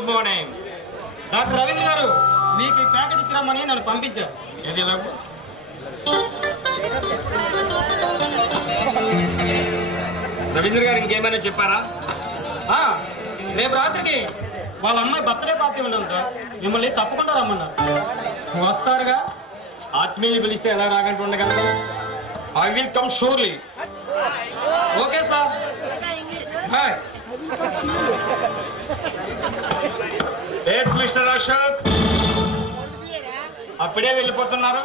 Good morning. Doctor Ravindra గారు మీకు ఈ ప్యాకేజ్ ఇచ్చిరామని నన్ను పంపించారు. ఏది లాభం? రవీంద్ర గారు ఇంకేమైనా చెప్పారా? రేపు రాత్రికి వాళ్ళ అమ్మాయి బర్త్డే పార్టీ ఉన్నాం సార్. మిమ్మల్ని తప్పకుండా రమ్మన్నారు. వస్తారుగా? ఆత్మీయులు పిలిస్తే ఎలా రాగంటూ ఉండగలరు? I will come surely. Okay sir, bye. Mister Ashok అప్పుడే వెళ్ళిపోతున్నారు?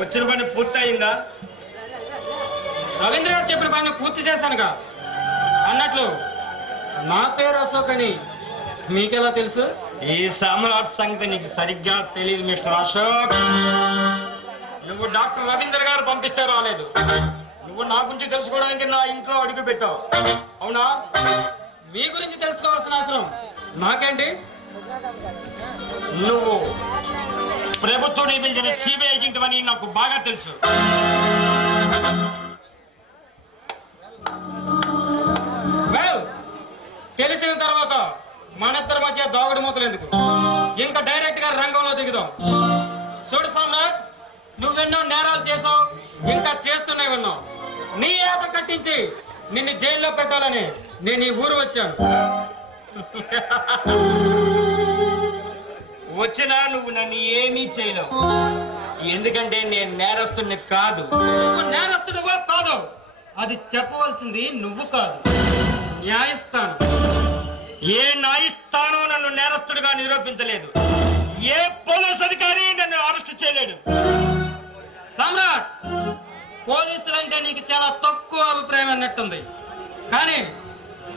వచ్చిన పని పూర్తి అయిందా? రవీంద్ర గారు చెప్పిన పని పూర్తి చేశానుగా. అన్నట్లు నా పేరు అశోక్ అని మీకెలా తెలుసు? ఈ సామ్రాట్ సంగతి నీకు సరిగ్గా తెలియదు మిస్టర్ అశోక్. నువ్వు డాక్టర్ రవీంద్ర గారు పంపిస్తే రాలేదు. నువ్వు నా గురించి తెలుసుకోవడానికి నా ఇంట్లో అడుగు పెట్టావు, అవునా? మీ గురించి తెలుసుకోవాల్సిన అవసరం నాకేంటి? నువ్వు ప్రభుత్వం నియమించిన సిబిఐ ఏజెంట్ అని నాకు బాగా తెలుసు. తెలిసిన తర్వాత మనిద్దరి మధ్య దోగడి మూతలు ఎందుకు? ఇంకా డైరెక్ట్ గా రంగంలో దిగుదాం. చూడు సామ్రాట్, నువ్వెన్నో నేరాలు చేసావు, ఇంకా చేస్తూనే ఉన్నావు. నీ ఏప కట్టించి నిన్ను జైల్లో పెట్టాలని నేను ఈ ఊరు వచ్చాను. వచ్చినా నువ్వు నన్ను ఏమీ చేయలేవు, ఎందుకంటే నేను నేరస్తుని కాదు. నువ్వు నేరస్తునివో కాదు అది చెప్పవలసింది నువ్వు కాదు, న్యాయస్థానం. ఏ న్యాయస్థానం నన్ను నేరస్తుడిగా నిరూపించలేదు. ఏ పోలీస్ అధికారి నన్ను అరెస్ట్ చేయలేడు. సమ్రాట్, పోలీసులంటే నీకు చాలా తక్కువ అభిప్రాయం అన్నట్టుంది, కానీ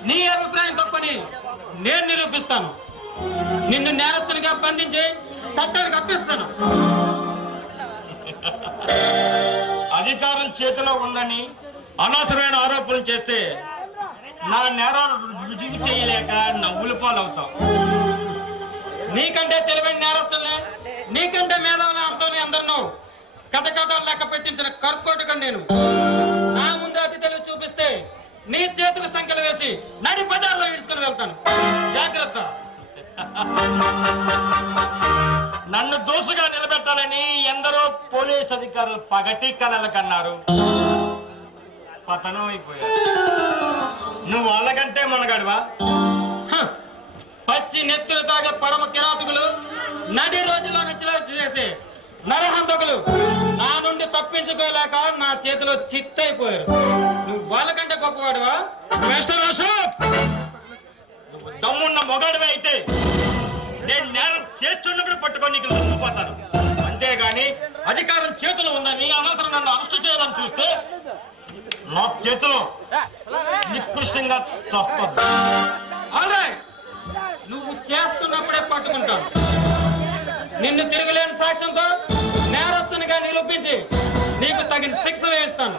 నీ అభిప్రాయం తప్పని నేను నిరూపిస్తాను. నిన్ను నేరస్తుడిగా బంధించి చట్టానికి అప్పిస్తాను. అధికారం చేతిలో ఉందని అనవసరమైన ఆరోపణలు చేస్తే నా నేరాలు రుజువు చేయలేక నవ్వుల పాలవుతావు. నీకంటే తెలివైన నేరస్తులే, నీకంటే మేధావులు ఆడుతూనే అందరినో కథకథలు లెక్క పెట్టించిన కర్కోటగా నేను. నా ముందు అతి తెలివి చూపిస్తే నీ చేతుల సంఖ్యలు వేసి నడి బజార్లో ఇడుచుకుని వెళ్తాను. జాగ్రత్త. నన్ను దోషుగా నిలబెట్టాలని ఎందరో పోలీస్ అధికారులు పగటి కలలు కన్నారు, పతనం అయిపోయారు. నువ్వు వాళ్ళకంటే మనగాడువా? పచ్చి నెత్తులు తాగే పరమ కిరాతకులు, నడి రోజులో నచ్చినట్టు చేసే నరహంతకులు నా నుండి తప్పించుకోలేక నా చేతిలో చిత్తైపోయారు. నువ్వు వాళ్ళకంటే గొప్పవాడువా? మిస్టర్ అశోక్, నువ్వు దమ్మున్న మొగాడివే అయితే నేను నేరం చేస్తున్నప్పుడు పట్టుకొని నీకు లొంగిపోతాను. అంతేగాని అధికారం చేతిలో ఉందని అనవసరం నన్ను అరెస్ట్ చేయాలని చూస్తే నా చేతిలో నికృష్టంగా చూస్తాను. ఆల్రైట్, నువ్వు చేస్తున్నప్పుడే పట్టుకుంటాను. నిన్ను తిరగలేని సాక్ష్యంతో నేరస్తునిగా నిరూపించి నీకు తగిన శిక్ష వేయిస్తాను.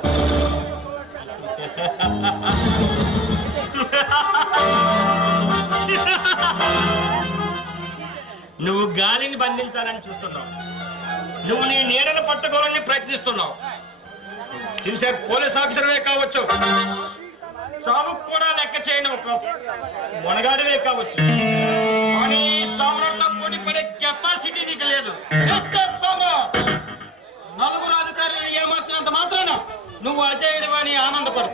నువ్వు గాలిని బంధించాలని చూస్తున్నావు, నువ్వు నీ నీడను పట్టుకోవాలని ప్రయత్నిస్తున్నావు. సిన్సియర్ పోలీస్ ఆఫీసర్వే కావచ్చు, చావుకు కూడా లెక్క చేయని ఒక మొనగాడివే కావచ్చు, కానీ సామ్రాట్లో పోటీపడే కెపాసిటీ నీకు లేదు. నలుగురు అధికారులు ఏమార్చినంత మాత్రాన నువ్వు అజేయుడివని ఆనందపడు.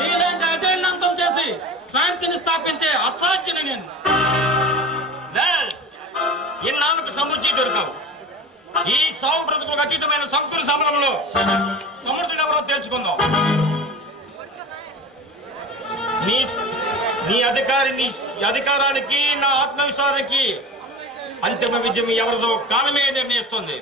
నీలాంటి అజేయుడిని అంతం చేసి శాంతిని స్థాపించే అసాధ్యుని నేను. ఇన్నాళ్ళకు సముచి దొరికావు. ఈ సాగు బ్రతుకులకు అతీతమైన సంకుల సమరంలో సమర్థుడు ఎవరో తెలుసుకుందాం. నీ అధికారానికి నా ఆత్మవిశ్వాసానికి అంతిమ విజయం ఎవరిదో కాలమే నిర్ణయిస్తుంది.